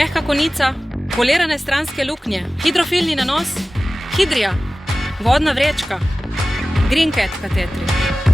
mehka konica, polirane stranske luknje, hidrofilni nanos, hidrija, vodna vrečka, greencath katetri.